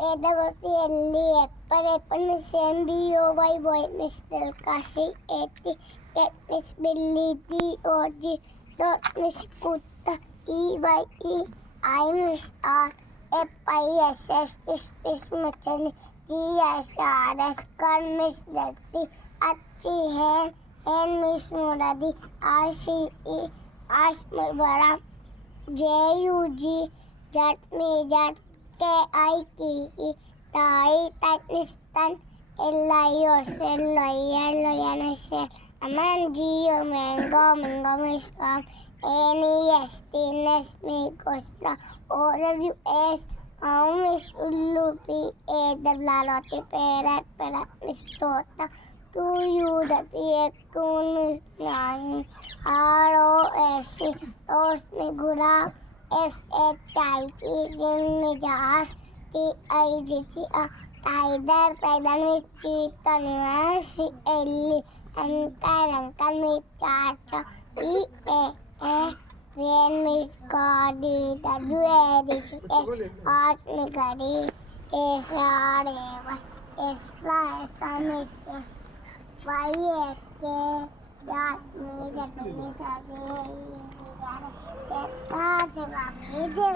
AWPLE apple Sam BOY boy Miss Delkasi 80 cat Miss Billy DOG dot Miss Kutta EYE I Miss R FISS Fish Machali GSRS Gun Miss Dirty Achi Hen Miss Muradi RCE Asmabara JUG Jat Me Jat KIKE Tai Takistan LIO Loyanese Aman Geo Mango Miss NES Tines Migosla OWS Miss Ulupi Lalote Perat Miss Tota 2U Kun Miss ROS Tos Migura SHIT Nijas TIGGA Tider Chitan Ellie and Karan Chacha EA When Miss Gadi WADCS Art Migadi SRA Esla SMS YAK Dot me Japanese Ceta Java Media